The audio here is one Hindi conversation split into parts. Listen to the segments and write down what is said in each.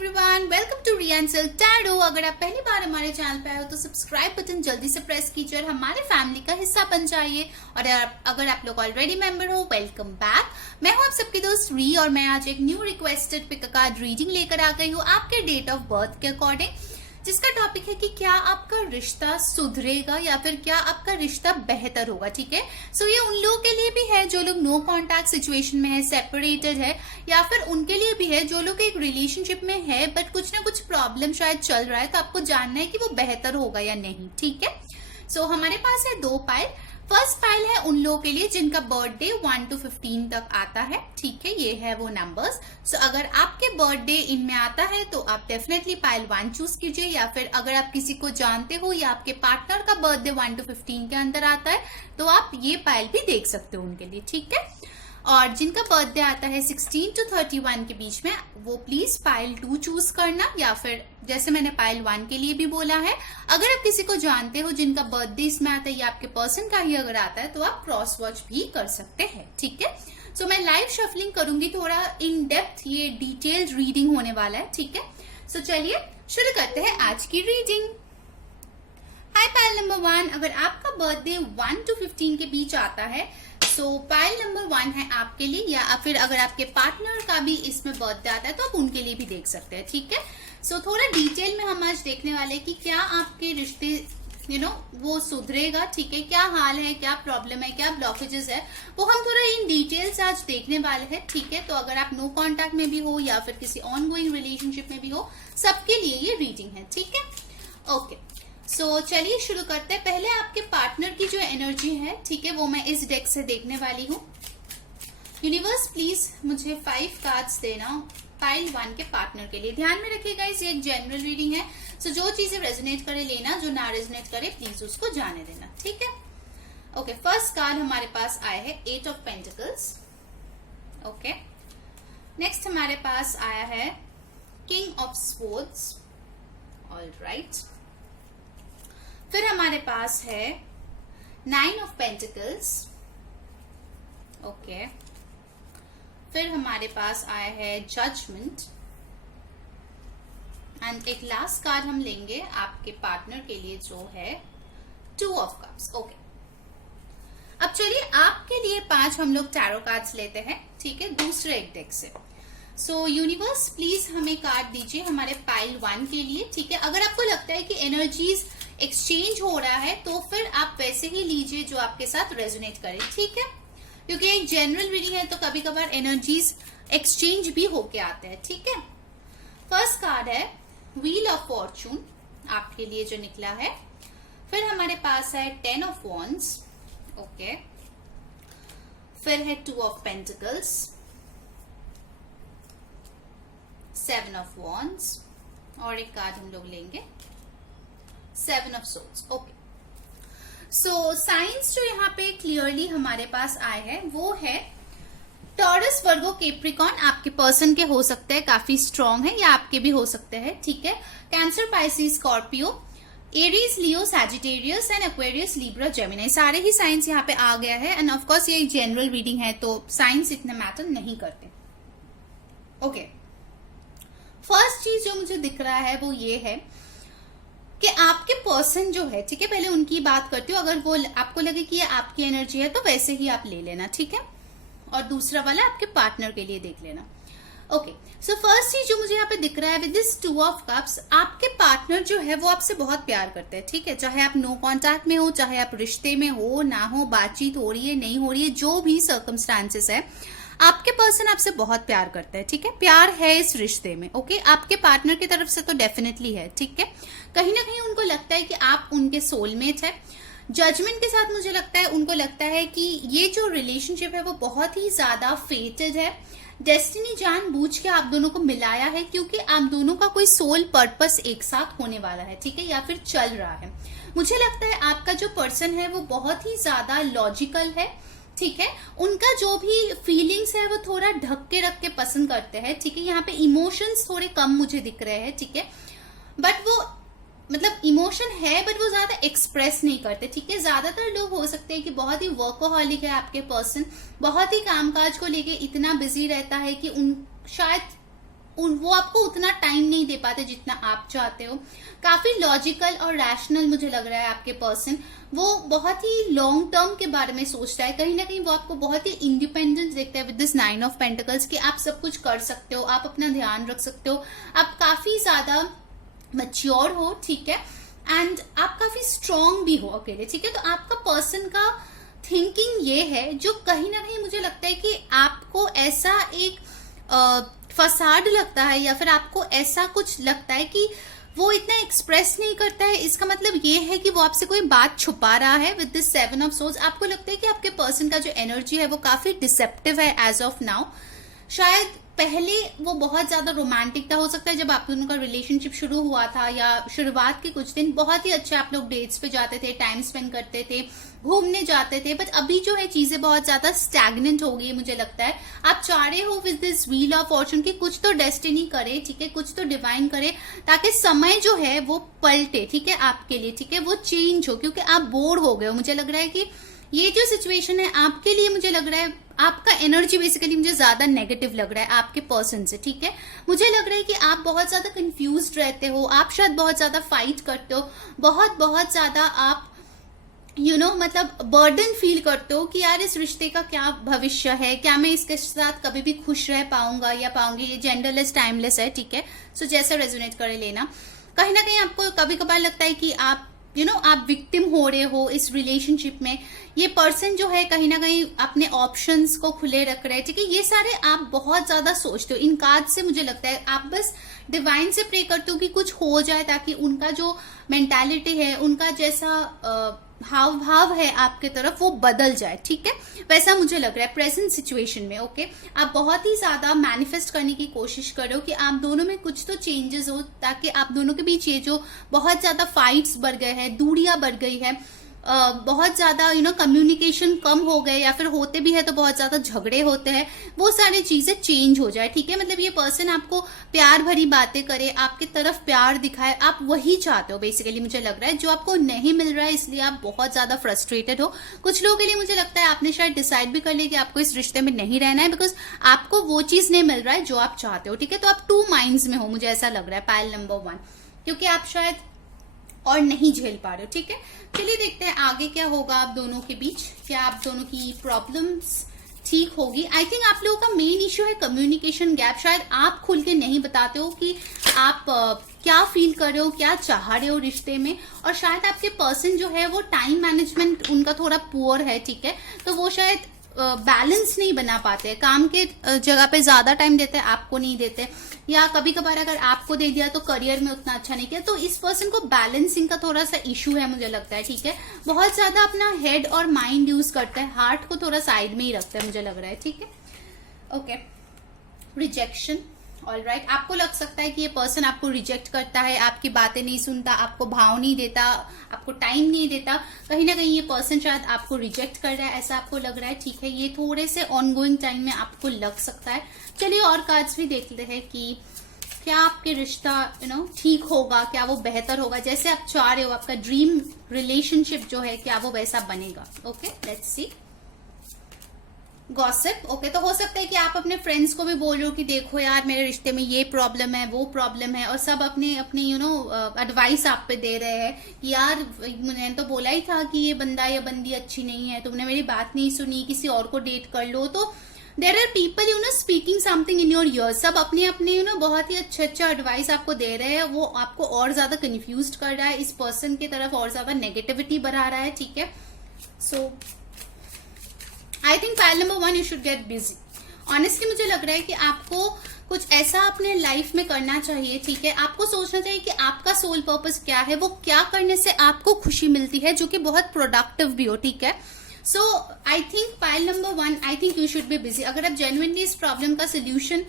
एवरीवन, वेलकम टू रियंसल टैरो। अगर आप पहली बार हमारे चैनल पे आए हो तो सब्सक्राइब बटन जल्दी से प्रेस कीजिए और हमारे फैमिली का हिस्सा बन जाइए। और अगर आप लोग ऑलरेडी मेंबर हो, वेलकम बैक। मैं हूं आप सबकी दोस्त री और मैं आज एक new requested pick card reading लेकर आ गई हूँ आपके डेट ऑफ बर्थ के अकॉर्डिंग, जिसका टॉपिक है कि क्या आपका रिश्ता सुधरेगा या फिर क्या आपका रिश्ता बेहतर होगा। ठीक है, सो ये उन लोगों के लिए भी है जो लोग नो कांटेक्ट सिचुएशन में है, सेपरेटेड है, या फिर उनके लिए भी है जो लोग एक रिलेशनशिप में है बट कुछ ना कुछ प्रॉब्लम शायद चल रहा है, तो आपको जानना है कि वो बेहतर होगा या नहीं। ठीक है, सो हमारे पास है दो पाइल। फर्स्ट पाइल है उन लोगों के लिए जिनका बर्थडे 1 to 15 तक आता है। ठीक है, ये है वो नंबर्स। सो अगर आपके बर्थडे इनमें आता है तो आप डेफिनेटली पाइल 1 चूज कीजिए, या फिर अगर आप किसी को जानते हो या आपके पार्टनर का बर्थडे 1 to 15 के अंदर आता है तो आप ये पाइल भी देख सकते हो उनके लिए। ठीक है, और जिनका बर्थडे आता है 16 to 31 के बीच में, वो प्लीज पाइल 2 चूज करना, या फिर जैसे मैंने पाइल 1 के लिए भी बोला है, अगर आप किसी को जानते हो जिनका बर्थडे इसमें आता है या आपके पर्सन का ही अगर आता है तो आप क्रॉस वॉच भी कर सकते हैं। ठीक है, सो मैं लाइव शफलिंग करूंगी, थोड़ा इन डेप्थ ये डिटेल्ड रीडिंग होने वाला है। ठीक है, सो चलिए शुरू करते हैं आज की रीडिंग। हाय पाइल नंबर 1, अगर आपका बर्थडे 1 to 15 के बीच आता है सो पाइल नंबर 1 है आपके लिए, या फिर अगर आपके पार्टनर का भी इसमें बर्थडे आता है तो आप उनके लिए भी देख सकते हैं। ठीक है, सो थोड़ा डिटेल में हम आज देखने वाले हैं कि क्या आपके रिश्ते वो सुधरेगा। ठीक है, क्या हाल है, क्या प्रॉब्लम है, क्या ब्लॉकेजेस है, वो हम थोड़ा इन डिटेल्स आज देखने वाले हैं। ठीक है, तो अगर आप नो कांटेक्ट में भी हो या फिर किसी ऑन गोइंग रिलेशनशिप में भी हो, सबके लिए ये रीडिंग है। ठीक है, ओके, सो चलिए शुरू करते हैं। पहले आपके पार्टनर की जो एनर्जी है, ठीक है, वो मैं इस डेक से देखने वाली हूँ। यूनिवर्स प्लीज मुझे 5 कार्ड्स देना पाइल 1 के पार्टनर के लिए। ध्यान में रखिएगा ये एक जनरल रीडिंग है, सो जो चीजें रेजोनेट करे लेना, जो ना रेजोनेट करे प्लीज उसको जाने देना। ठीक है, ओके, फर्स्ट कार्ड हमारे पास आया है 8 of Pentacles। ओके, नेक्स्ट हमारे पास आया है King of Swords। ऑलराइट, फिर हमारे पास है 9 of Pentacles। ओके, फिर हमारे पास आया है जजमेंट, एंड एक लास्ट कार्ड हम लेंगे आपके पार्टनर के लिए जो है 2 of Cups। ओके, अब चलिए आपके लिए 5 हम लोग टैरो कार्ड्स लेते हैं। ठीक है, दूसरे एक डेक से। सो यूनिवर्स प्लीज हमें कार्ड दीजिए हमारे पाइल 1 के लिए। ठीक है, अगर आपको लगता है कि एनर्जीज एक्सचेंज हो रहा है तो फिर आप वैसे ही लीजिए जो आपके साथ रेजोनेट करे। ठीक है, क्योंकि एक जनरल रीडिंग है तो कभी कभार एनर्जीज एक्सचेंज भी होके आते हैं। ठीक है, फर्स्ट कार्ड है व्हील ऑफ फॉर्चून आपके लिए जो निकला है। फिर हमारे पास है 10 of Wands। ओके, फिर है 2 of Pentacles, 7 of Wands, और एक कार्ड हम लोग लेंगे 7 of Swords। Okay, so science जो यहाँ पे क्लियरली हमारे पास आए हैं वो है टॉरस, वर्गो, कैप्रिकॉर्न। आपके पर्सन के हो सकते हैं काफी स्ट्रांग है, या आपके भी हो सकते हैं। ठीक है, cancer, Pisces, Scorpio, Aries, Leo, Sagittarius and Aquarius, Libra, Gemini, सारे ही साइंस यहाँ पे आ गया है। एंड ऑफ कोर्स ये जनरल रीडिंग है तो साइंस इतने मैटर नहीं करते। ओके, फर्स्ट चीज जो मुझे दिख रहा है वो ये है कि आपके पर्सन जो है, ठीक है, पहले उनकी बात करती हूँ। अगर वो आपको लगे कि ये आपकी एनर्जी है तो वैसे ही आप ले लेना। ठीक है, और दूसरा वाला आपके पार्टनर के लिए देख लेना। ओके, सो फर्स्ट चीज जो मुझे यहाँ पे दिख रहा है विद दिस 2 of Cups, आपके पार्टनर जो है वो आपसे बहुत प्यार करते हैं। ठीक है, चाहे आप नो कांटेक्ट में हो, चाहे आप रिश्ते में हो ना हो, बातचीत हो रही है नहीं हो रही है, जो भी सर्कमस्टांसेस है, आपके पर्सन आपसे बहुत प्यार करते हैं। ठीक है, प्यार है इस रिश्ते में। ओके, आपके पार्टनर की तरफ से तो डेफिनेटली है। ठीक है, कहीं ना कहीं उनको लगता है कि आप उनके सोलमेट है। जजमेंट के साथ मुझे लगता है उनको लगता है कि ये जो रिलेशनशिप है वो बहुत ही ज्यादा फेटेड है। डेस्टिनी जानबूझ के आप दोनों को मिलाया है क्योंकि आप दोनों का कोई सोल पर्पस एक साथ होने वाला है। ठीक है, या फिर चल रहा है। मुझे लगता है आपका जो पर्सन है वो बहुत ही ज्यादा लॉजिकल है। ठीक है, उनका जो भी फीलिंग्स है वो थोड़ा ढक के रख के पसंद करते हैं। ठीक है, यहाँ पे इमोशंस थोड़े कम मुझे दिख रहे हैं। ठीक है, बट वो मतलब इमोशन है बट वो ज्यादा एक्सप्रेस नहीं करते। ठीक है, ज्यादातर लोग हो सकते हैं कि बहुत ही वर्कोहॉलिक है आपके पर्सन, बहुत ही कामकाज को लेके इतना बिजी रहता है कि उन शायद वो आपको उतना टाइम नहीं दे पाते जितना आप चाहते हो। काफी लॉजिकल और रैशनल मुझे लग रहा है आपके पर्सन। वो बहुत ही लॉन्ग टर्म के बारे में सोचता है, कहीं ना कहीं वो आपको बहुत ही इंडिपेंडेंस देखता है विद दिस 9 ऑफ पेंटिकल्स, कि आप सब कुछ कर सकते हो, आप अपना ध्यान रख सकते हो, आप काफी ज्यादा मैच्योर हो, ठीक है, एंड आप काफी स्ट्रांग भी हो अकेले, ठीक है। तो आपका पर्सन का थिंकिंग ये है, जो कहीं ना कहीं मुझे लगता है कि आपको ऐसा एक फसाड लगता है, या फिर आपको ऐसा कुछ लगता है कि वो इतना एक्सप्रेस नहीं करता है। इसका मतलब ये है कि वो आपसे कोई बात छुपा रहा है विद दिस 7 ऑफ सोर्ड्स। आपको लगता है कि आपके पर्सन का जो एनर्जी है वो काफी डिसेप्टिव है एज ऑफ नाउ। शायद पहले वो बहुत ज्यादा रोमांटिक था, हो सकता है जब आप दोनों का रिलेशनशिप शुरू हुआ था या शुरुआत के कुछ दिन बहुत ही अच्छे आप लोग डेट्स पे जाते थे, टाइम स्पेंड करते थे, घूमने जाते थे, बट अभी जो है चीजें बहुत ज्यादा स्टैग्नेंट हो गई मुझे लगता है। आप चाह रहे हो with this wheel of Fortune की कुछ तो डेस्टिनी करे, ठीक है, कुछ तो डिवाइन करे, ताकि समय जो है वो पलटे, ठीक है, आपके लिए, ठीक है, वो चेंज हो, क्योंकि आप बोर हो गए हो। मुझे लग रहा है कि ये जो सिचुएशन है आपके लिए, मुझे लग रहा है आपका एनर्जी बेसिकली मुझे ज्यादा नेगेटिव लग रहा है आपके पर्सन से, ठीक है। मुझे लग रहा है कि आप बहुत ज्यादा कंफ्यूज्ड रहते हो, आप शायद बहुत ज्यादा फाइट करते हो, बहुत ज्यादा आप मतलब बर्डन फील करते हो कि यार इस रिश्ते का क्या भविष्य है, क्या मैं इसके साथ कभी भी खुश रह पाऊंगा या पाऊंगी। ये जेंडरलेस टाइमलेस है, ठीक है, सो जैसा रेजोनेट करे लेना। कहीं ना कहीं आपको कभी कभार लगता है कि आप आप विक्टिम हो रहे हो इस रिलेशनशिप में। ये पर्सन जो है कहीं ना कहीं अपने ऑप्शंस को खुले रख रहे हैं, ठीक है। ये सारे आप बहुत ज्यादा सोचते हो इन कार्ड से। मुझे लगता है आप बस डिवाइन से प्रे करते हो कि कुछ हो जाए, ताकि उनका जो मेंटालिटी है, उनका जैसा हाव भाव है आपके तरफ, वो बदल जाए, ठीक है। वैसा मुझे लग रहा है प्रेजेंट सिचुएशन में, ओके। आप बहुत ही ज्यादा मैनिफेस्ट करने की कोशिश करो कि आप दोनों में कुछ तो चेंजेस हो, ताकि आप दोनों के बीच ये जो बहुत ज्यादा फाइट्स बढ़ गए हैं, दूरियां बढ़ गई है, बहुत ज्यादा कम्युनिकेशन कम हो गए, या फिर होते भी है तो बहुत ज्यादा झगड़े होते हैं, वो सारी चीजें चेंज हो जाए, ठीक है। मतलब ये पर्सन आपको प्यार भरी बातें करे, आपकी तरफ प्यार दिखाए, आप वही चाहते हो बेसिकली मुझे लग रहा है, जो आपको नहीं मिल रहा है, इसलिए आप बहुत ज्यादा फ्रस्ट्रेटेड हो। कुछ लोगों के लिए मुझे लगता है आपने शायद डिसाइड भी कर लिया कि आपको इस रिश्ते में नहीं रहना है, बिकॉज आपको वो चीज नहीं मिल रहा है जो आप चाहते हो, ठीक है। तो आप 2 माइंड्स में हो, मुझे ऐसा लग रहा है पाइल नंबर 1, क्योंकि आप शायद और नहीं झेल पा रहे हो, ठीक है। चलिए देखते हैं आगे क्या होगा आप दोनों के बीच, क्या आप दोनों की प्रॉब्लम्स ठीक होगी। आई थिंक आप लोगों का मेन इश्यू है कम्युनिकेशन गैप। शायद आप खुल के नहीं बताते हो कि आप क्या फील कर रहे हो, क्या चाह रहे हो रिश्ते में, और शायद आपके पर्सन जो है वो टाइम मैनेजमेंट उनका थोड़ा पुअर है, ठीक है। तो वो शायद बैलेंस नहीं बना पाते हैं, काम के जगह पे ज्यादा टाइम देते हैं, आपको नहीं देते, या कभी कभार अगर आपको दे दिया तो करियर में उतना अच्छा नहीं किया। तो इस पर्सन को बैलेंसिंग का थोड़ा सा इशू है मुझे लगता है, ठीक है। बहुत ज्यादा अपना हेड और माइंड यूज करता है, हार्ट को थोड़ा साइड में ही रखता है मुझे लग रहा है, ठीक है। Okay, rejection, alright. आपको लग सकता है कि ये पर्सन आपको रिजेक्ट करता है, आपकी बातें नहीं सुनता, आपको भाव नहीं देता, आपको टाइम नहीं देता। कहीं ना कहीं ये पर्सन शायद आपको रिजेक्ट कर रहा है, ऐसा आपको लग रहा है, ठीक है। ये थोड़े से ऑनगोइंग टाइम में आपको लग सकता है। चलिए और कार्ड्स भी देखते हैं कि क्या आपके रिश्ता ठीक होगा, क्या वो बेहतर होगा, जैसे आप चाह रहे हो, आपका ड्रीम रिलेशनशिप जो है क्या वो वैसा बनेगा। Okay, let's see. Gossip, okay. तो हो सकता है कि आप अपने फ्रेंड्स को भी बोल रहे हो कि देखो यार मेरे रिश्ते में ये प्रॉब्लम है, वो प्रॉब्लम है, और सब अपने अपनी एडवाइस आप पे दे रहे हैं कि यार मैंने तो बोला ही था कि ये बंदा या बंदी अच्छी नहीं है, तुमने मेरी बात नहीं सुनी, किसी और को डेट कर लो। तो there are people speaking something in your ear. सब अपने अपने बहुत ही अच्छा एडवाइस आपको दे रहे हैं, वो आपको और ज्यादा कंफ्यूज कर रहा है, इस पर्सन की तरफ और ज्यादा नेगेटिविटी बढ़ा रहा है, ठीक है। So I think file number 1 you should get busy. Honestly मुझे लग रहा है कि आपको कुछ ऐसा अपने लाइफ में करना चाहिए, ठीक है। आपको सोचना चाहिए कि आपका सोल पर्पस क्या है, वो क्या करने से आपको खुशी मिलती है, जो कि बहुत प्रोडक्टिव भी हो, ठीक है। So I think file number 1, I think you should be busy. अगर आप जेन्युइनली इस प्रॉब्लम का सोल्यूशन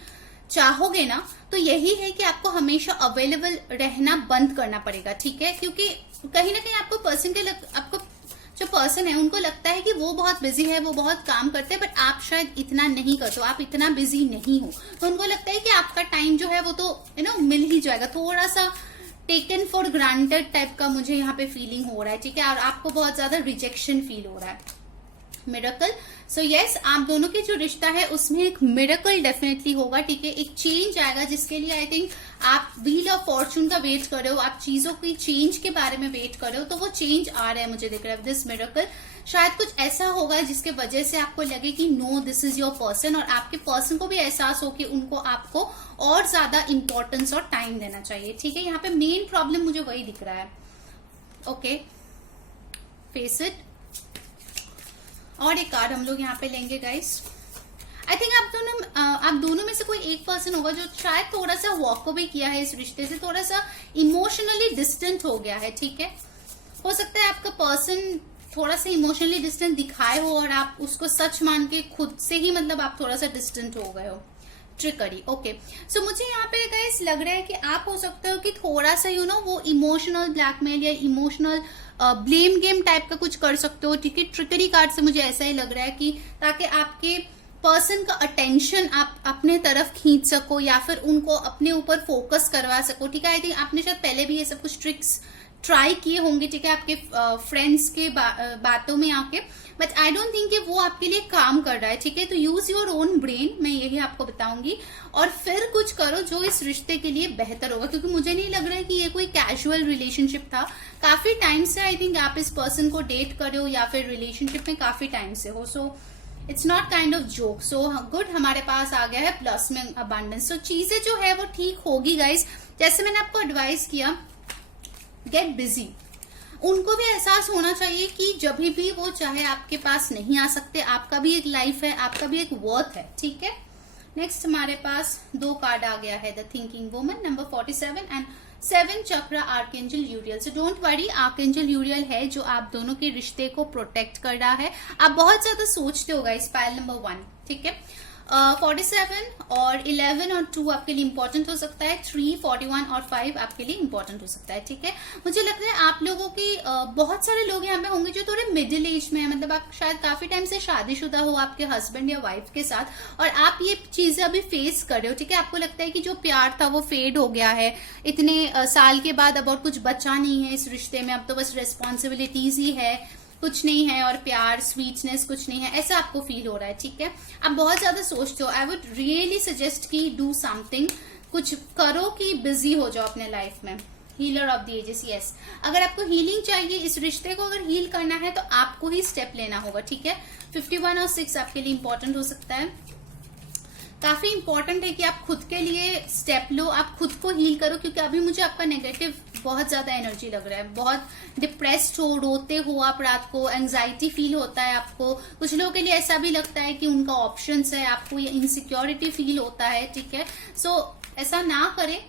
चाहोगे ना, तो यही है कि आपको हमेशा अवेलेबल रहना बंद करना पड़ेगा, ठीक है। क्योंकि कहीं ना कहीं आपको पर्सन के आपको जो पर्सन है उनको लगता है कि वो बहुत बिजी है, वो बहुत काम करते हैं, बट आप शायद इतना नहीं करते हो, आप इतना बिजी नहीं हो। तो उनको लगता है कि आपका टाइम जो है वो तो मिल ही जाएगा। थोड़ा सा टेकन फॉर ग्रांटेड टाइप का मुझे यहाँ पे फीलिंग हो रहा है, ठीक है। और आपको बहुत ज्यादा रिजेक्शन फील हो रहा है। मिरेकल। सो यस, आप दोनों के जो रिश्ता है उसमें एक मिरेकल डेफिनेटली होगा, ठीक है। एक चेंज आएगा जिसके लिए आई थिंक आप व्हील ऑफ फॉर्चून का वेट कर रहे हो, आप चीजों की चेंज के बारे में वेट कर रहे हो, तो वो चेंज आ रहा है, मुझे दिख रहा है दिस मिरेकल। शायद कुछ ऐसा होगा जिसके वजह से आपको लगे कि no this is your person, और आपके पर्सन को भी एहसास हो कि उनको आपको और ज्यादा इंपॉर्टेंस और टाइम देना चाहिए, ठीक है। यहाँ पे मेन प्रॉब्लम मुझे वही दिख रहा है। Okay, face it. और एक कार्ड हम लोग यहाँ पे लेंगे गाइस। आई थिंक आप दोनों में से कोई एक पर्सन होगा जो शायद थोड़ा सा वॉक अवे किया है इस रिश्ते से, थोड़ा सा इमोशनली डिस्टेंट हो गया है, ठीक है। हो सकता है आपका पर्सन थोड़ा सा इमोशनली डिस्टेंट दिखाए हो और आप उसको सच मान के खुद से ही मतलब आप थोड़ा सा डिस्टेंट हो गए हो। Trickery, okay. सो मुझे यहाँ पे गाइस लग रहा है कि आप हो सकते हो कि थोड़ा सा वो इमोशनल ब्लैकमेल या इमोशनल ब्लेम गेम टाइप का कुछ कर सकते हो, ठीक है। ट्रिकरी कार्ड से मुझे ऐसा ही लग रहा है कि ताकि आपके पर्सन का अटेंशन आप अपने तरफ खींच सको या फिर उनको अपने ऊपर फोकस करवा सको, ठीक है। आई थिंक आपने शायद पहले भी ये सब कुछ ट्रिक्स ट्राई किए होंगे, ठीक है, आपके फ्रेंड्स के बातों में आके, बट आई डोंट थिंक कि वो आपके लिए काम कर रहा है, ठीक है। तो यूज योर ओन ब्रेन, मैं यही आपको बताऊंगी, और फिर कुछ करो जो इस रिश्ते के लिए बेहतर होगा, क्योंकि मुझे नहीं लग रहा है कि ये कोई कैजुअल रिलेशनशिप था। काफी टाइम से आई थिंक आप इस पर्सन को डेट कर रहे हो या फिर रिलेशनशिप में काफी टाइम से हो, so it's not kind of joke. So good, हमारे पास आ गया है प्लस में अबंडेंस। सो चीजें जो है वो ठीक होगी गाइस। जैसे मैंने आपको एडवाइस किया, गेट बिजी। उनको भी एहसास होना चाहिए कि जब भी वो चाहे आपके पास नहीं आ सकते, आपका भी एक लाइफ है, आपका भी एक वर्थ है, ठीक है। नेक्स्ट हमारे पास 2 कार्ड आ गया है, the thinking woman, number 47 and 7 chakra, archangel Uriel. So don't worry, archangel Uriel है जो आप दोनों के रिश्ते को प्रोटेक्ट कर रहा है। आप बहुत ज्यादा सोचते होगा इस पायल नंबर 1, ठीक है। 47 और 11 और 2 आपके लिए इंपॉर्टेंट हो सकता है, 3, 41 और 5 आपके लिए इंपॉर्टेंट हो सकता है, ठीक है। मुझे लगता है आप लोगों की बहुत सारे लोग यहाँ पे होंगे जो थोड़े मिडिल एज में है, मतलब आप शायद काफी टाइम से शादीशुदा हो आपके हस्बैंड या वाइफ के साथ, और आप ये चीजें अभी फेस कर रहे हो, ठीक है। आपको लगता है कि जो प्यार था वो फेड हो गया है इतने साल के बाद, अब और कुछ बचा नहीं है इस रिश्ते में, अब तो बस रिस्पॉन्सिबिलिटीज ही है, कुछ नहीं है, और प्यार स्वीटनेस कुछ नहीं है, ऐसा आपको फील हो रहा है, ठीक है। आप बहुत ज्यादा सोचते हो। आई वुड रियली सजेस्ट कि डू समथिंग, कुछ करो कि बिजी हो जाओ अपने लाइफ में। Healer of the ages, yes. अगर आपको हीलिंग चाहिए, इस रिश्ते को अगर हील करना है तो आपको ही स्टेप लेना होगा, ठीक है। 51 और 6 आपके लिए इंपॉर्टेंट हो सकता है। काफी इंपॉर्टेंट है कि आप खुद के लिए स्टेप लो, आप खुद को हील करो, क्योंकि अभी मुझे आपका नेगेटिव बहुत ज्यादा एनर्जी लग रहा है, बहुत डिप्रेस्ड हो, रोते हो आप रात को, एंजाइटी फील होता है आपको। कुछ लोगों के लिए ऐसा भी लगता है कि उनका ऑप्शंस है, आपको ये इनसिक्योरिटी फील होता है, ठीक है। सो ऐसा ना करें,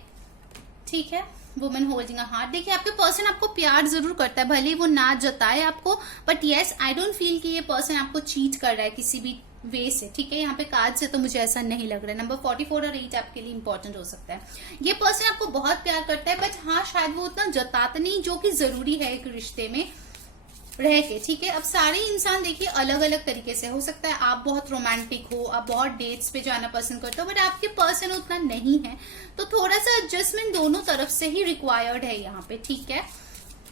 ठीक है। वुमेन होल्डिंग अ हार्ट, देखिए आपके पर्सन आपको प्यार जरूर करता है, भले वो ना जताए आपको, but yes I don't feel कि ये पर्सन आपको चीट कर रहा है किसी भी वे से, ठीक है। यहाँ पे कार्ड से तो मुझे ऐसा नहीं लग रहा है। नंबर 44 और 8 आपके लिए इंपॉर्टेंट हो सकता है। ये पर्सन आपको बहुत प्यार करता है, बट हाँ शायद वो उतना जताता नहीं जो कि जरूरी है एक रिश्ते में रह के, ठीक है। अब सारे इंसान देखिए अलग अलग तरीके से, हो सकता है आप बहुत रोमांटिक हो, आप बहुत डेट्स पे जाना पसंद करते हो, बट आपके पर्सन उतना नहीं है, तो थोड़ा सा एडजस्टमेंट दोनों तरफ से ही रिक्वायर्ड है यहाँ पे, ठीक है।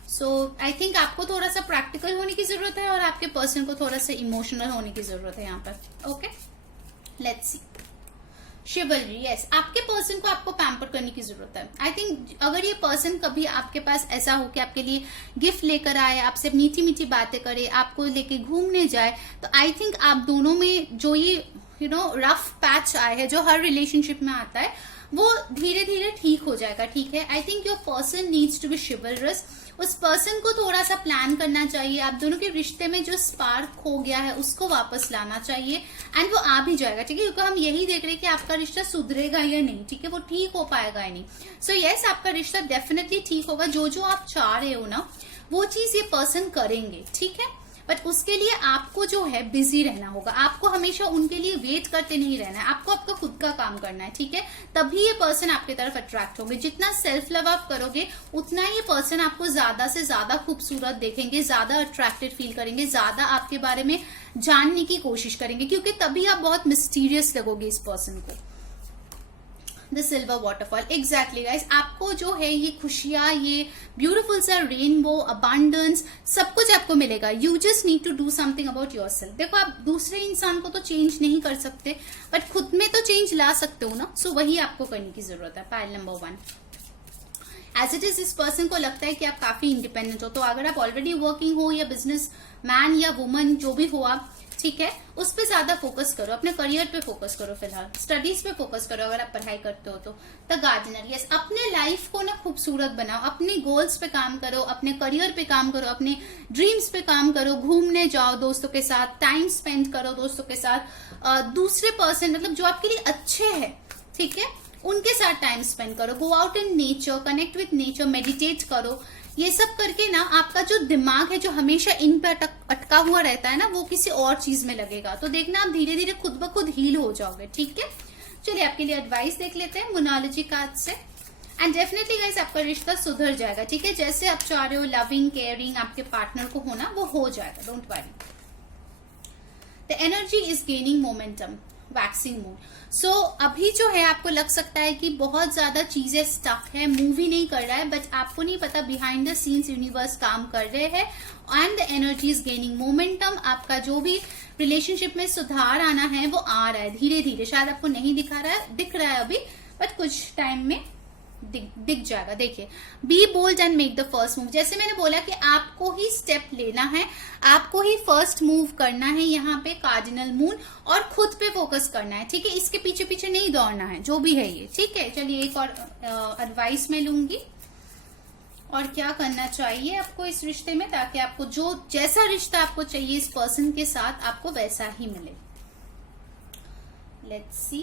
सो आई थिंक आपको थोड़ा सा प्रैक्टिकल होने की जरूरत है और आपके पर्सन को थोड़ा सा इमोशनल होने की जरूरत है यहाँ पर, ओके। लेट्स सी, शिवलरी, यस, आपके पर्सन को आपको पैम्पर करने की जरूरत है। आई थिंक अगर ये पर्सन कभी आपके पास ऐसा हो कि आपके लिए गिफ्ट लेकर आए, आपसे मीठी मीठी बातें करे, आपको लेके घूमने जाए, तो आई थिंक आप दोनों में जो ये रफ पैच आए है जो हर रिलेशनशिप में आता है, वो धीरे धीरे ठीक हो जाएगा, ठीक है। I think your person needs to be chivalrous. उस पर्सन को थोड़ा सा प्लान करना चाहिए, आप दोनों के रिश्ते में जो स्पार्क खो गया है उसको वापस लाना चाहिए, एंड वो आ भी जाएगा, ठीक है। क्योंकि हम यही देख रहे हैं कि आपका रिश्ता सुधरेगा या नहीं, ठीक है, वो ठीक हो पाएगा या नहीं। सो यस, आपका रिश्ता डेफिनेटली ठीक होगा। जो जो आप चाह रहे हो ना, वो चीज ये पर्सन करेंगे, ठीक है। बट उसके लिए आपको जो है बिजी रहना होगा, आपको हमेशा उनके लिए वेट करते नहीं रहना है, आपको आपका खुद का काम करना है, ठीक है। तभी ये पर्सन आपकी तरफ अट्रैक्ट होंगे। जितना सेल्फ लव आप करोगे उतना ये पर्सन आपको ज्यादा से ज्यादा खूबसूरत देखेंगे, ज्यादा अट्रैक्टेड फील करेंगे, ज्यादा आपके बारे में जानने की कोशिश करेंगे, क्योंकि तभी आप बहुत मिस्टीरियस लगोगे इस पर्सन को। The silver waterfall, exactly guys, आपको जो है ये खुशियां, ये ब्यूटीफुल सा रेनबो, अबांडेंस, सब कुछ आपको मिलेगा. You just need to do something about your self. देखो, आप दूसरे इंसान को तो चेंज नहीं कर सकते, बट खुद में तो चेंज ला सकते हो ना. सो वही आपको करने की जरूरत है. Pile number 1, as it is इस पर्सन को लगता है कि आप काफी इंडिपेंडेंट हो. तो अगर आप ऑलरेडी वर्किंग हो या बिजनेस मैन या वुमन जो भी हो आप, ठीक है, उस पे ज्यादा फोकस करो, अपने करियर पे फोकस करो, फिलहाल स्टडीज पे फोकस करो अगर आप पढ़ाई करते हो तो. द गार्डनर, यस, अपने लाइफ को ना खूबसूरत बनाओ, अपने गोल्स पे काम करो, अपने करियर पे काम करो, अपने ड्रीम्स पे काम करो, घूमने जाओ दोस्तों के साथ, टाइम स्पेंड करो दोस्तों के साथ, दूसरे पर्सन मतलब जो आपके लिए अच्छे है, ठीक है, उनके साथ टाइम स्पेंड करो, go out in nature, connect with nature, meditate करो. ये सब करके ना आपका जो दिमाग है जो हमेशा इन पे अटका हुआ रहता है ना, वो किसी और चीज में लगेगा. तो देखना आप धीरे धीरे खुद ब खुद हील हो जाओगे. ठीक है, चलिए आपके लिए एडवाइस देख लेते हैं मोनालॉजी कार्ड से. एंड डेफिनेटली गाइस आपका रिश्ता सुधर जाएगा. ठीक है, जैसे आप चाह रहे हो लविंग केयरिंग आपके पार्टनर को होना, वो हो जाएगा. Don't worry. The energy is gaining momentum, waxing mood. So अभी जो है आपको लग सकता है कि बहुत ज्यादा चीजें स्टक है, मूवी नहीं कर रहा है, बट आपको नहीं पता बिहाइंड द सीन्स यूनिवर्स काम कर रहे हैं. And the energy is gaining momentum. आपका जो भी रिलेशनशिप में सुधार आना है वो आ रहा है धीरे धीरे. शायद आपको नहीं दिख रहा है अभी, बट कुछ टाइम में दिख जाएगा. देखिए, be bold and make the first move. जैसे मैंने बोला कि आपको ही स्टेप लेना है, आपको ही फर्स्ट मूव करना है यहाँ पे कार्डिनल मून, और खुद पे फोकस करना है. ठीक है, इसके पीछे पीछे नहीं दौड़ना है जो भी है ये. ठीक है, चलिए एक और एडवाइस मैं लूंगी. और क्या करना चाहिए आपको इस रिश्ते में, ताकि आपको जो जैसा रिश्ता आपको चाहिए इस पर्सन के साथ आपको वैसा ही मिले. लेट्स सी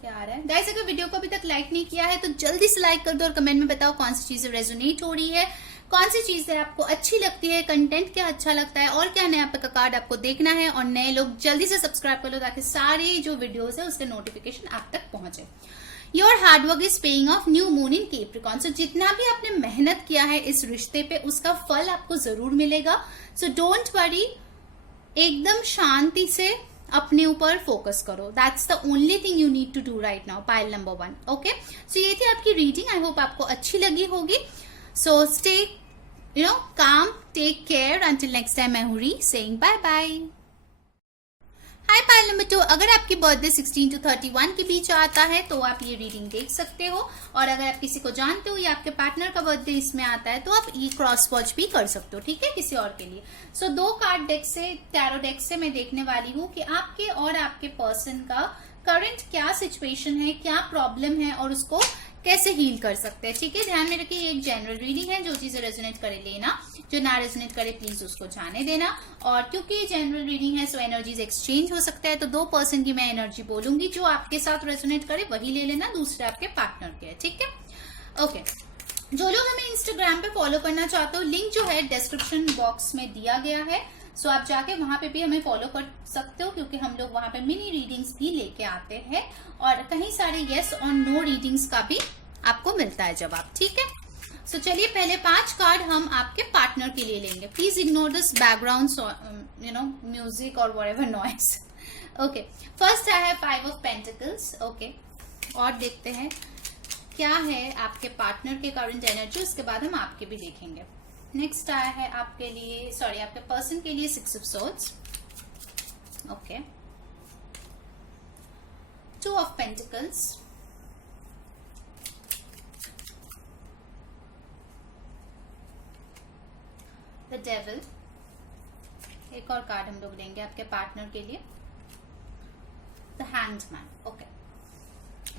क्या आ रहा है. गाइस, अगर वीडियो को अभी तक लाइक नहीं किया है तो जल्दी से लाइक कर दो और कमेंट में बताओ कौन सी चीजें रेजोनेट हो रही है, कौन सी चीजें आपको अच्छी लगती है, कंटेंट क्या अच्छा लगता है, और क्या नया का कार्ड आपको देखना है. और नए लोग जल्दी से सब्सक्राइब कर लो ताकि सारे जो वीडियोस है उसके नोटिफिकेशन आप तक पहुंचे. Your hard work is paying off, new moon in Capricorn. So जितना भी आपने मेहनत किया है इस रिश्ते पे उसका फल आपको जरूर मिलेगा. सो डोंट वरी, एकदम शांति से अपने ऊपर फोकस करो. That's the only thing you need to do right now. Pile number 1. Okay, so ये थी आपकी रीडिंग. आई होप आपको अच्छी लगी होगी. So stay calm, take care. Until next time, मैं हूँ री saying bye bye. Hi pile number 2, अगर आपकी बर्थडे 16 to 31 के बीच आता है तो आप ये रीडिंग देख सकते हो. और अगर आप किसी को जानते हो या आपके पार्टनर का बर्थडे इसमें आता है तो आप ये क्रॉस वॉच भी कर सकते हो. ठीक है, किसी और के लिए. सो 2 कार्ड डेक से, टैरो डेक से मैं देखने वाली हूँ कि आपके और आपके पर्सन का करंट क्या सिचुएशन है, क्या प्रॉब्लम है, और उसको कैसे हील कर सकते हैं. ठीक है, ध्यान में रखिए, ये एक जनरल रीडिंग है. जो चीजें रेजोनेट करे लेना, जो ना रेजोनेट करे प्लीज उसको जाने देना. और क्योंकि ये जनरल रीडिंग है सो एनर्जीज एक्सचेंज हो सकता है. तो 2 पर्सन की मैं एनर्जी बोलूंगी, जो आपके साथ रेजोनेट करे वही ले लेना, दूसरे आपके पार्टनर के है. ठीक है, ओके. जो लोग हमें इंस्टाग्राम पे फॉलो करना चाहते हो, लिंक जो है डिस्क्रिप्शन बॉक्स में दिया गया है. सो आप जाके वहां पे भी हमें फॉलो कर सकते हो, क्योंकि हम लोग वहां पे मिनी रीडिंग्स भी लेके आते हैं और कहीं सारे यस और नो रीडिंग्स का भी आपको मिलता है जवाब. ठीक है, सो चलिए पहले 5 कार्ड हम आपके पार्टनर के लिए लेंगे. Please ignore this background music और व्हाटएवर नॉइज. ओके, फर्स्ट आया है 5 ऑफ पेंटिकल्स. ओके, और देखते हैं क्या है आपके पार्टनर के करंट एनर्जी, उसके बाद हम आपके भी देखेंगे. नेक्स्ट आया है आपके लिए, सॉरी आपके पर्सन के लिए 6 of swords. Okay, 2 of pentacles, the devil. एक और कार्ड हम लोग लेंगे आपके पार्टनर के लिए, द हैंडमैन. ओके,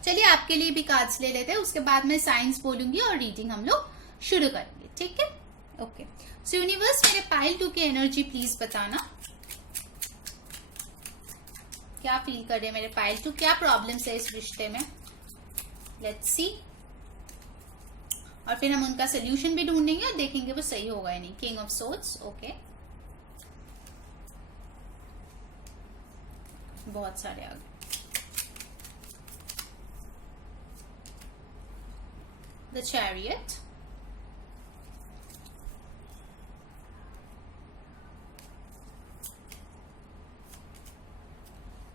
चलिए आपके लिए भी कार्ड्स ले लेते हैं, उसके बाद मैं साइंस बोलूंगी और रीडिंग हम लोग शुरू करेंगे. ठीक है, ओके. सो यूनिवर्स, मेरे पाइल 2 की एनर्जी प्लीज बताना, क्या फील कर रहे हैं मेरे पाइल 2, क्या प्रॉब्लम्स है इस रिश्ते में. लेट्स सी, और फिर हम उनका सोल्यूशन भी ढूंढेंगे और देखेंगे वो सही होगा या नहीं. King of swords. ओके, बहुत सारे आ गए. The chariot,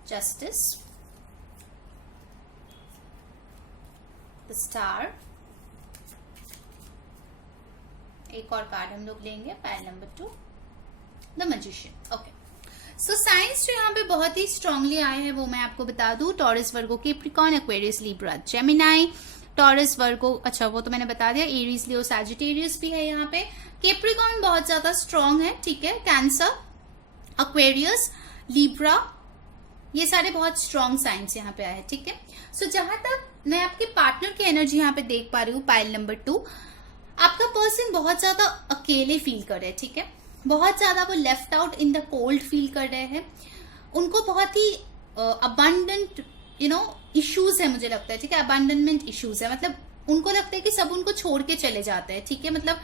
justice, the star, एक और कार्ड हम लोग लेंगे, pile number 2 the magician. Okay, so science जो यहाँ पे बहुत ही स्ट्रांगली आए हैं वो मैं आपको बता दूं, Taurus, Virgo, Capricorn, Aquarius, Libra, Gemini, Taurus, Virgo, अच्छा वो तो मैंने बता दिया, एरीज, लियो, सैजिटेरियस भी है यहाँ पे, कैप्रिकॉर्न बहुत ज्यादा स्ट्रांग है, ठीक है, कैंसर, एक्वेरियस, लिब्रा, ये सारे बहुत स्ट्रांग साइंस यहाँ पे आए हैं, ठीक है। सो जहां तक मैं आपके पार्टनर की एनर्जी यहाँ पे देख पा रही हूँ, पाइल नंबर 2, आपका पर्सन बहुत ज्यादा अकेले फील कर रहे हैं, ठीक है, बहुत ज्यादा वो left out in the cold feel कर रहे हैं, उनको बहुत ही अबंडेंट इश्यूज है, मुझे लगता है, ठीक है, अबंडनमेंट इश्यूज है, मतलब उनको लगता है कि सब उनको छोड़ के चले जाते हैं, ठीक है, मतलब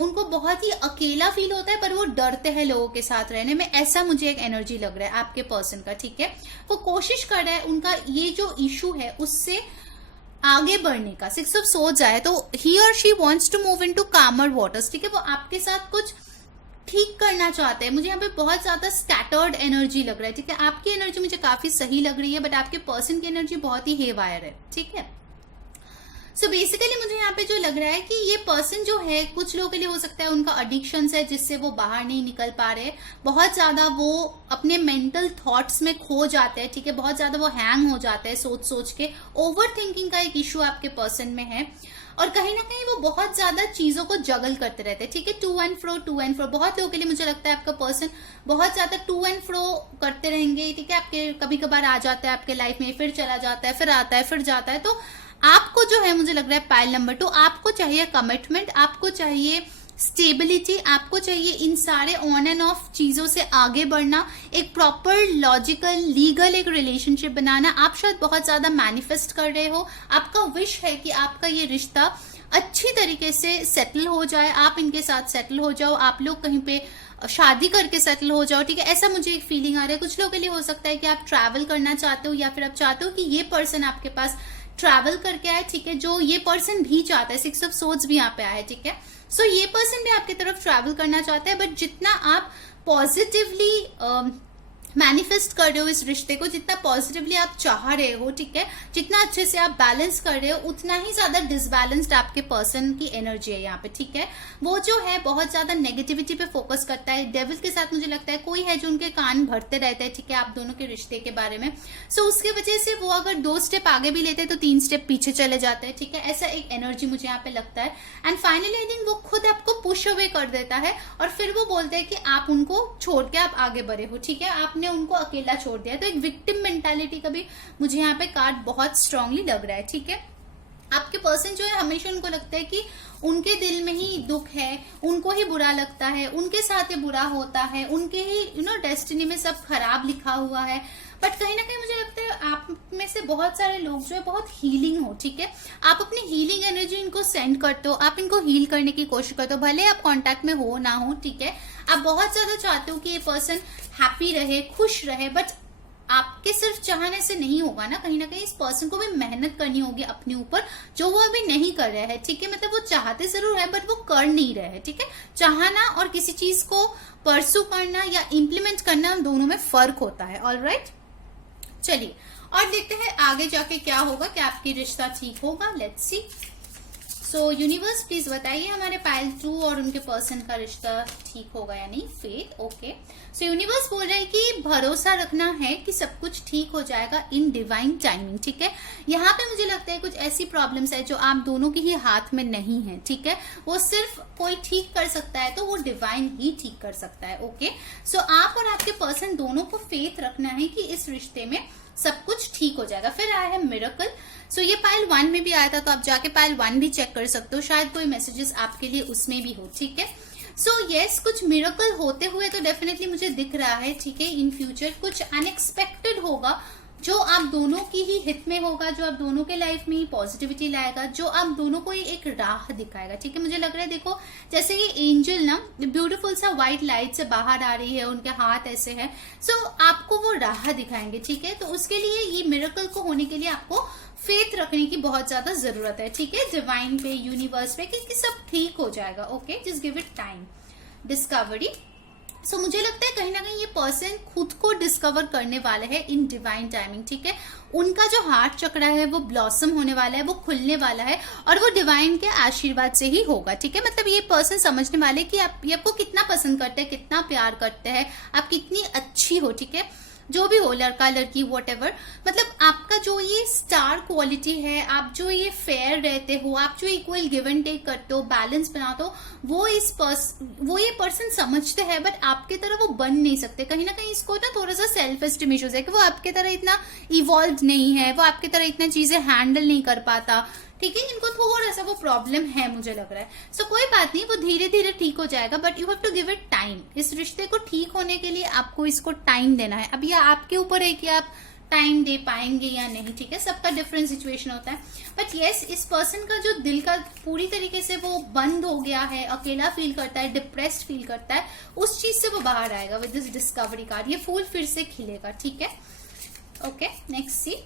उनको बहुत ही अकेला फील होता है, पर वो डरते हैं लोगों के साथ रहने में, ऐसा मुझे एक एनर्जी लग रहा है आपके पर्सन का, ठीक है। वो कोशिश कर रहा है उनका ये जो इशू है उससे आगे बढ़ने का, 6 ऑफ सोर्ड्स आए तो ही और she wants to move into calmer waters, ठीक है, वो आपके साथ कुछ ठीक करना चाहते हैं। मुझे यहाँ पे बहुत ज्यादा स्कैटर्ड एनर्जी लग रहा है, ठीक है, आपकी एनर्जी मुझे काफी सही लग रही है, बट आपके पर्सन की एनर्जी बहुत ही हेवायर है, ठीक है। सो बेसिकली मुझे यहाँ पे जो लग रहा है कि ये पर्सन जो है, कुछ लोगों के लिए हो सकता है उनका एडिक्शन है जिससे वो बाहर नहीं निकल पा रहे, बहुत ज्यादा वो अपने मेंटल थॉट्स में खो जाते हैं, ठीक है, बहुत ज्यादा वो हैंग हो जाते हैं सोच सोच के, ओवर थिंकिंग का एक इशू आपके पर्सन में है, और कहीं ना कहीं वो बहुत ज्यादा चीजों को जगल करते रहते हैं, ठीक है, टू एंड फ्रो, बहुत लोगों के लिए मुझे लगता है आपका पर्सन बहुत ज्यादा टू एंड फ्रो करते रहेंगे, ठीक है, आपके कभी कभार आ जाता है आपके लाइफ में, फिर चला जाता है, फिर आता है, फिर जाता है, तो आपको जो है मुझे लग रहा है पाइल नंबर 2, आपको चाहिए कमिटमेंट, आपको चाहिए स्टेबिलिटी, आपको चाहिए इन सारे ऑन एंड ऑफ चीजों से आगे बढ़ना, एक प्रॉपर लॉजिकल लीगल एक रिलेशनशिप बनाना, आप शायद बहुत ज्यादा मैनिफेस्ट कर रहे हो, आपका विश है कि आपका ये रिश्ता अच्छी तरीके से सेटल हो जाए, आप इनके साथ सेटल हो जाओ, आप लोग कहीं पे शादी करके सेटल हो जाओ, ठीक है, ऐसा मुझे एक फीलिंग आ रहा है। कुछ लोगों के लिए हो सकता है कि आप ट्रैवल करना चाहते हो, या फिर आप चाहते हो कि ये पर्सन आपके पास ट्रैवल करके आए, ठीक है, जो ये पर्सन भी चाहता है, 6 ऑफ सोर्ड्स भी यहाँ पे आया है, ठीक है, सो ये पर्सन भी आपकी तरफ ट्रैवल करना चाहता है, बट जितना आप पॉजिटिवली मैनिफेस्ट कर रहे हो इस रिश्ते को, जितना पॉजिटिवली आप चाह रहे हो, ठीक है, जितना अच्छे से आप बैलेंस कर रहे हो, उतना ही ज्यादा डिसबैलेंस्ड आपके पर्सन की एनर्जी है यहाँ पे, ठीक है, वो जो है बहुत ज्यादा नेगेटिविटी पे फोकस करता है, डेविल के साथ मुझे लगता है कोई है जो उनके कान भरते रहते हैं, ठीक है, आप दोनों के रिश्ते के बारे में, सो उसके वजह से वो अगर 2 स्टेप आगे भी लेते हैं तो 3 स्टेप पीछे चले जाते हैं, ठीक है, ऐसा एक एनर्जी मुझे यहाँ पे लगता है, एंड फाइनली आई थिंक वो खुद आपको पुश अवे कर देता है, और फिर वो बोलते हैं कि आप उनको छोड़ के आप आगे बढ़े हो, ठीक है, आपने उनको अकेला छोड़ दिया, तो एक विक्टिम मेंटालिटी का भी मुझे यहाँ पे कार्ड बहुत स्ट्रांगली लग रहा है, ठीक है। आपके पर्सन जो है हमेशा उनको लगता है कि उनके दिल में ही दुख है, उनको ही बुरा लगता है, उनके साथ ही बुरा होता है, उनके ही डेस्टिनी में सब खराब लिखा हुआ है, बट कहीं ना कहीं मुझे लगता है आप में से बहुत सारे लोग जो है बहुत हीलिंग हो, ठीक है, आप अपनी हीलिंग एनर्जी इनको सेंड करते हो, आप इनको हील करने की कोशिश करते हो, भले आप कांटेक्ट में हो ना हो, ठीक है, आप बहुत ज्यादा चाहते हो कि ये पर्सन हैप्पी रहे, खुश रहे, बट आपके सिर्फ चाहने से नहीं होगा ना कहीं इस पर्सन को भी मेहनत करनी होगी अपने ऊपर, जो वो अभी नहीं कर रहे हैं, ठीक है, मतलब वो चाहते जरूर है बट वो कर नहीं रहे हैं, ठीक है, चाहना और किसी चीज को परसू करना या इम्प्लीमेंट करना दोनों में फर्क होता है, ऑलराइट। चलिए और देखते हैं आगे जाके क्या होगा, क्या आपकी रिश्ता ठीक होगा, let's see. So universe please बताइए हमारे पाइल 2 और उनके पर्सन का रिश्ता ठीक होगा या नहीं, फेथ, ओके। सो यूनिवर्स बोल रहे हैं कि भरोसा रखना है कि सब कुछ ठीक हो जाएगा इन डिवाइन टाइमिंग, ठीक है। यहाँ पे मुझे लगता है कुछ ऐसी प्रॉब्लम्स है जो आप दोनों के ही हाथ में नहीं है, ठीक है, वो सिर्फ कोई ठीक कर सकता है तो वो डिवाइन ही ठीक कर सकता है, ओके। सो आप और आपके पर्सन दोनों को फेथ रखना है कि इस रिश्ते में सब कुछ ठीक हो जाएगा। फिर आया है मिरेकल। सो ये पाइल 1 में भी आया था, तो आप जाके पाइल 1 भी चेक कर सकते हो, शायद कोई मैसेजेस आपके लिए उसमें भी हो, ठीक है। सो यस, कुछ मिरेकल होते हुए तो डेफिनेटली मुझे दिख रहा है, ठीक है, इन फ्यूचर कुछ अनएक्सपेक्टेड होगा जो आप दोनों की ही हित में होगा, जो आप दोनों के लाइफ में ही पॉजिटिविटी लाएगा, जो आप दोनों को ही एक राह दिखाएगा, ठीक है। मुझे लग रहा है देखो जैसे ये एंजल ना ब्यूटीफुल सा व्हाइट लाइट से बाहर आ रही है, उनके हाथ ऐसे हैं, सो आपको वो राह दिखाएंगे, ठीक है। तो उसके लिए ये मिरेकल को होने के लिए आपको फेथ रखने की बहुत ज्यादा जरूरत है, ठीक है, डिवाइन पे, यूनिवर्स पे, कि सब ठीक हो जाएगा, okay, just give it time. Discovery, so मुझे लगता है कहीं ना कहीं ये पर्सन खुद को डिस्कवर करने वाला है इन डिवाइन टाइमिंग, ठीक है। उनका जो हार्ट चक्र है वो ब्लॉसम होने वाला है, वो खुलने वाला है, और वो डिवाइन के आशीर्वाद से ही होगा, ठीक है। मतलब ये पर्सन समझने वाले कि आप ये आपको कितना पसंद करते हैं, कितना प्यार करते हैं, आप कितनी अच्छी हो, ठीक है। जो भी हो, लड़का लड़की व्हाटएवर, मतलब आपका जो ये स्टार क्वालिटी है, आप जो ये फेयर रहते हो, आप जो इक्वल गिव एंड टेक करते हो, बैलेंस बनाते हो, वो ये पर्सन समझते हैं, बट आपके तरह वो बन नहीं सकते। कहीं ना कहीं इसको ना थोड़ा सा सेल्फ एस्टीम इश्यूज है कि वो आपके तरह इतना इवॉल्व नहीं है, वो आपके तरह इतना चीजें हैंडल नहीं कर पाता, ठीक है। इनको थोड़ा सा वो प्रॉब्लम है मुझे लग रहा है। सो कोई बात नहीं, वो धीरे धीरे ठीक हो जाएगा, but you have to give it time. इस रिश्ते को ठीक होने के लिए आपको इसको टाइम देना है। अब यह आपके ऊपर है कि आप टाइम दे पाएंगे या नहीं, ठीक है। सबका डिफरेंट सिचुएशन होता है, बट यस, इस पर्सन का जो दिल का पूरी तरीके से वो बंद हो गया है, अकेला फील करता है, डिप्रेस्ड फील करता है, उस चीज से वो बाहर आएगा विद दिस डिस्कवरी कार्ड। ये फूल फिर से खिलेगा, ठीक है। Okay, next see,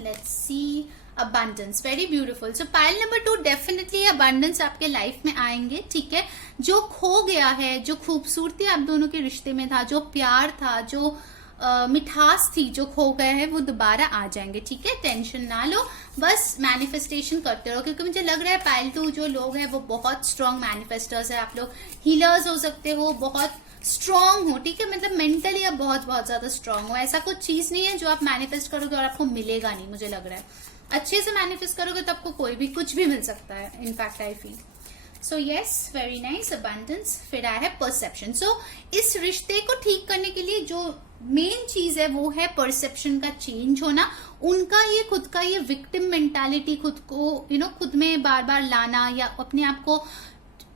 let's see abundance, very beautiful. So pile number 2, definitely abundance आपके लाइफ में आएंगे, ठीक है। जो खो गया है, जो खूबसूरती आप दोनों के रिश्ते में था, जो प्यार था, जो मिठास थी, जो खो गया है, वो दोबारा आ जाएंगे, ठीक है। टेंशन ना लो, बस मैनिफेस्टेशन करते रहो, क्योंकि मुझे लग रहा है पाइल 2 जो लोग हैं वो बहुत स्ट्रॉन्ग मैनिफेस्टर्स है। आप लोग हीलर्स हो सकते हो, बहुत स्ट्रांग हो, ठीक है। मतलब मेंटली आप बहुत बहुत ज्यादा स्ट्रांग हो। ऐसा कुछ चीज नहीं है जो आप मैनिफेस्ट करोगे और आपको मिलेगा नहीं, मुझे लग रहा है। अच्छे से मैनिफेस्ट करोगे तो आपको कोई भी कुछ भी मिल सकता है, in fact I feel. So yes, very nice, abundance. फिर आया है परसेप्शन। सो इस रिश्ते को ठीक करने के लिए जो मेन चीज है वो है परसेप्शन का चेंज होना। उनका ये खुद का ये विक्टिम मेंटालिटी, खुद को खुद में बार बार लाना या अपने आप को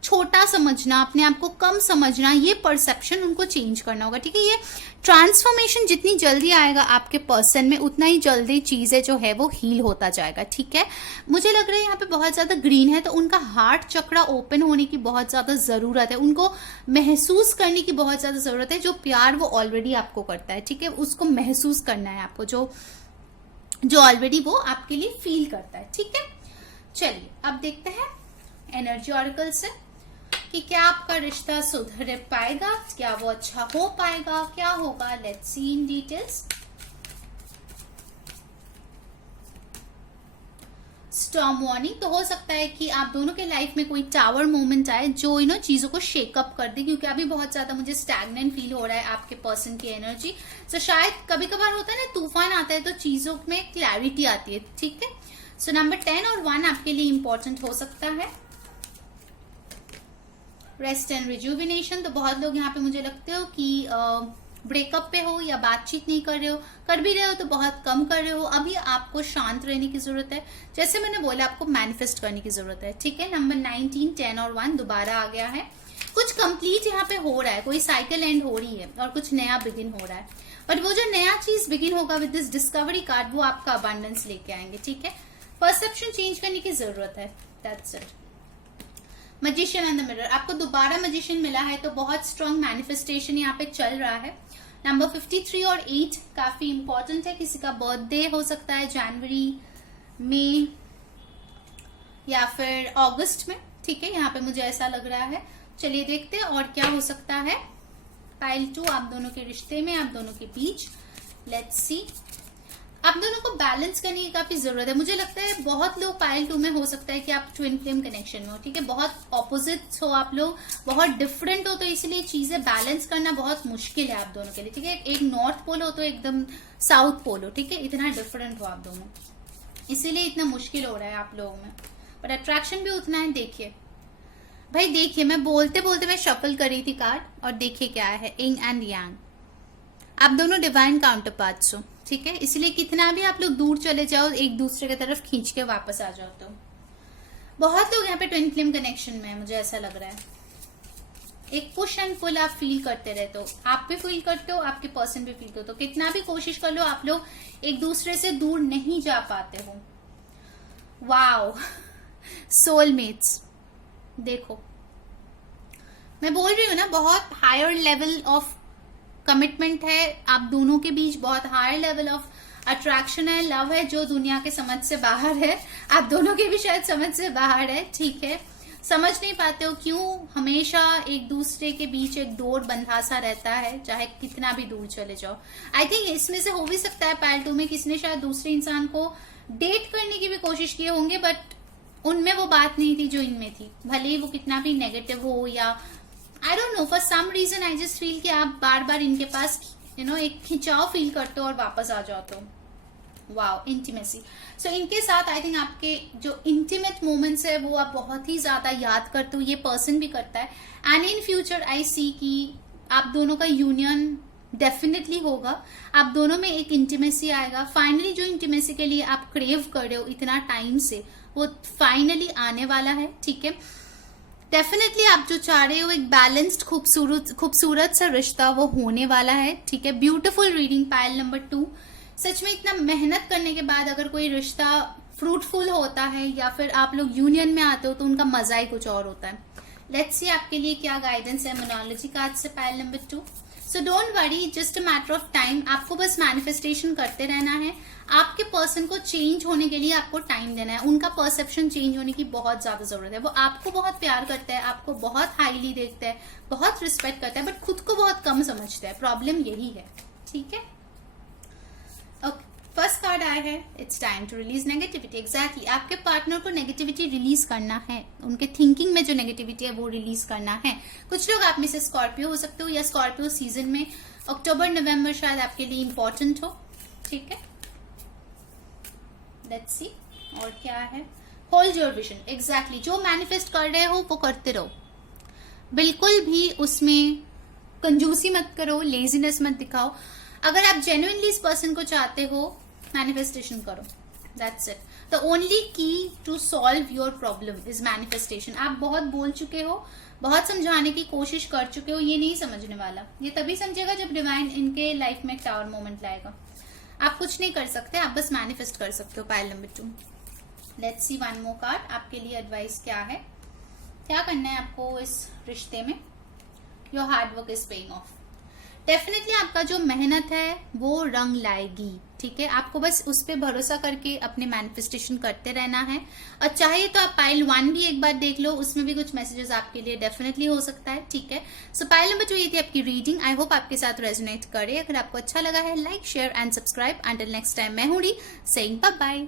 छोटा समझना, अपने आप को कम समझना, ये परसेप्शन उनको चेंज करना होगा, ठीक है। ये ट्रांसफॉर्मेशन जितनी जल्दी आएगा आपके पर्सन में, उतना ही जल्दी चीजें जो है वो हील होता जाएगा, ठीक है। मुझे लग रहा है यहाँ पे बहुत ज्यादा ग्रीन है, तो उनका हार्ट चक्रा ओपन होने की बहुत ज्यादा जरूरत है। उनको महसूस करने की बहुत ज्यादा जरूरत है। जो प्यार वो ऑलरेडी आपको करता है, ठीक है, उसको महसूस करना है आपको, जो ऑलरेडी वो आपके लिए फील करता है, ठीक है। चलिए अब देखते हैं एनर्जी ऑरेकल से कि क्या आपका रिश्ता सुधर पाएगा, क्या वो अच्छा हो पाएगा, क्या होगा। Let's see in details. Storm warning, तो हो सकता है कि आप दोनों के लाइफ में कोई टावर मोमेंट आए जो चीजों को शेकअप कर दे, क्योंकि अभी बहुत ज्यादा मुझे स्टैग्नेंट फील हो रहा है आपके पर्सन की एनर्जी। तो शायद कभी कभार होता है ना, तूफान आता है तो चीजों में क्लैरिटी आती है, ठीक है। सो नंबर 10 और 1 आपके लिए इंपॉर्टेंट हो सकता है। रेस्ट एंड रिजुविनेशन, तो बहुत लोग यहाँ पे मुझे लगते हो कि ब्रेकअप पे हो या बातचीत नहीं कर रहे हो, कर भी रहे हो तो बहुत कम कर रहे हो। अभी आपको शांत रहने की जरूरत है, जैसे मैंने बोला आपको मैनिफेस्ट करने की जरूरत है, ठीक है। नंबर 19, 10 और 1 दोबारा आ गया है। कुछ कंप्लीट यहाँ पे हो रहा है, कोई साइकिल एंड हो रही है और कुछ नया बिगिन हो रहा है। बट वो जो नया चीज बिगिन होगा विद दिस डिस्कवरी कार्ड, वो आपका अबंडेंस लेके आएंगे, ठीक है। परसेप्शन चेंज करने की जरूरत है, that's it. Magician and the mirror, आपको दोबारा मजिशियन मिला है, तो बहुत स्ट्रॉन्ग मैनिफेस्टेशन यहाँ पे चल रहा है। नंबर 53 और 8 काफी इंपॉर्टेंट है। किसी का बर्थडे हो सकता है जनवरी, मई या फिर अगस्त में, ठीक है। यहाँ पे मुझे ऐसा लग रहा है। चलिए देखते हैं और क्या हो सकता है पाइल 2 आप दोनों के रिश्ते में, आप दोनों के बीच। लेट्स सी, आप दोनों को बैलेंस करने की काफी जरूरत है। मुझे लगता है बहुत लोग पाइल 2 में हो सकता है कि आप ट्विन फ्लेम कनेक्शन में हो, ठीक है। बहुत ऑपोजिट हो आप लोग, बहुत डिफरेंट हो, तो इसलिए चीजें बैलेंस करना बहुत मुश्किल है आप दोनों के लिए, ठीक है। एक नॉर्थ पोल हो तो एकदम साउथ पोल हो, ठीक है। इतना डिफरेंट हो आप दोनों, इसीलिए इतना मुश्किल हो रहा है आप लोगों में, पर अट्रैक्शन भी उतना है। देखिए भाई, देखिए मैं बोलते बोलते मैं शफल कर रही थी कार्ड, और देखिए क्या है, इंग एंड यांग। आप दोनों डिवाइन काउंटर पार्ट्स हो, ठीक है। इसलिए कितना भी आप लोग दूर चले जाओ, एक दूसरे की तरफ खींच के वापस आ जाओ। तो बहुत लोग यहाँ पे ट्विन फ्लेम कनेक्शन में है, मुझे ऐसा लग रहा है। एक पुश एंड पुल आप फील करते रहते हो, आप भी फील करते हो, आपके पर्सन भी फील करते हो। कितना भी कोशिश कर लो, आप लोग एक दूसरे से दूर नहीं जा पाते हो। Wow, soulmates. देखो मैं बोल रही हूँ ना, बहुत हायर लेवल ऑफ कमिटमेंट है आप दोनों के बीच, बहुत हाई लेवल ऑफ अट्रैक्शन है, लव है, जो दुनिया के समझ से बाहर है। आप दोनों के भी शायद समझ से बाहर है, ठीक है। समझ नहीं पाते हो क्यों हमेशा एक दूसरे के बीच एक डोर बंधा सा रहता है, चाहे कितना भी दूर चले जाओ। आई थिंक इसमें से हो भी सकता है पाइल 2 में किसी ने शायद दूसरे इंसान को डेट करने की भी कोशिश किए होंगे, बट उनमें वो बात नहीं थी जो इनमें थी, भले ही वो कितना भी नेगेटिव हो या I don't know, for some reason I just feel कि आप बार बार इनके पास एक खिंचाव फील करते हो और वापस आ जाते हो। Wow, intimacy. सो इनके साथ आई थिंक आपके जो इंटीमेट मोमेंट्स है वो आप बहुत ही ज्यादा याद करते हो, ये पर्सन भी करता है। एंड इन फ्यूचर आई सी कि आप दोनों का यूनियन डेफिनेटली होगा, आप दोनों में एक इंटीमेसी आएगा। फाइनली जो इंटीमेसी के लिए आप क्रेव कर रहे हो इतना टाइम से, वो फाइनली आने वाला है, ठीक है। डेफिनेटली आप जो चाह रहे हो एक बैलेंस्ड खूबसूरत सा रिश्ता वो होने वाला है, ठीक है। Beautiful reading pile number 2। सच में इतना मेहनत करने के बाद अगर कोई रिश्ता फ्रूटफुल होता है या फिर आप लोग यूनियन में आते हो तो उनका मजा ही कुछ और होता है। लेट्स सी आपके लिए क्या गाइडेंस है मोनोलॉजी कार्ड से pile number 2। So don't worry, just a matter of time. आपको बस मैनिफेस्टेशन करते रहना है। आपके पर्सन को चेंज होने के लिए आपको टाइम देना है, उनका परसेप्शन चेंज होने की बहुत ज्यादा जरूरत है। वो आपको बहुत प्यार करता है, आपको बहुत हाईली देखता है, बहुत रिस्पेक्ट करता है, बट खुद को बहुत कम समझता है। प्रॉब्लम यही है, ठीक है। ओके, फर्स्ट कार्ड आया है, it's time to release negativity. Exactly, आपके पार्टनर को नेगेटिविटी रिलीज करना है, उनके थिंकिंग में जो नेगेटिविटी है वो रिलीज करना है। कुछ लोग आप में से स्कॉर्पियो हो सकते हो या स्कॉर्पियो सीजन में अक्टूबर नवंबर शायद आपके लिए इंपॉर्टेंट हो, ठीक है। लेट्स सी और क्या है। Hold your vision. एग्जैक्टली, जो मैनिफेस्ट कर रहे हो वो करते रहो, बिल्कुल भी उसमें कंजूसी मत करो, लेजीनेस मत दिखाओ। अगर आप जेन्युइनली इस पर्सन को चाहते हो, मैनिफेस्टेशन करो, that's it. The only key to solve your problem is manifestation. आप बहुत बोल चुके हो, बहुत समझाने की कोशिश कर चुके हो, ये नहीं समझने वाला। ये तभी समझेगा जब डिवाइन इनके लाइफ में एक टावर मोमेंट लाएगा। आप कुछ नहीं कर सकते, आप बस मैनिफेस्ट कर सकते हो। Pile number 2। Let's see one more card, आपके लिए एडवाइस क्या है, क्या करना है आपको इस रिश्ते में। Your hard work is paying of. Definitely आपका जो मेहनत है वो रंग लाएगी, ठीक है। आपको बस उस पर भरोसा करके अपने मैनिफेस्टेशन करते रहना है। और चाहे तो आप पाइल 1 भी एक बार देख लो, उसमें भी कुछ मैसेजेस आपके लिए डेफिनेटली हो सकता है, ठीक है। सो पाइल नंबर 2 ये थी आपकी रीडिंग। आई होप आपके साथ रेजोनेट करे। अगर आपको अच्छा लगा है, like share and subscribe. Until next time, मैं हूँ री सेइंग बाय बाय।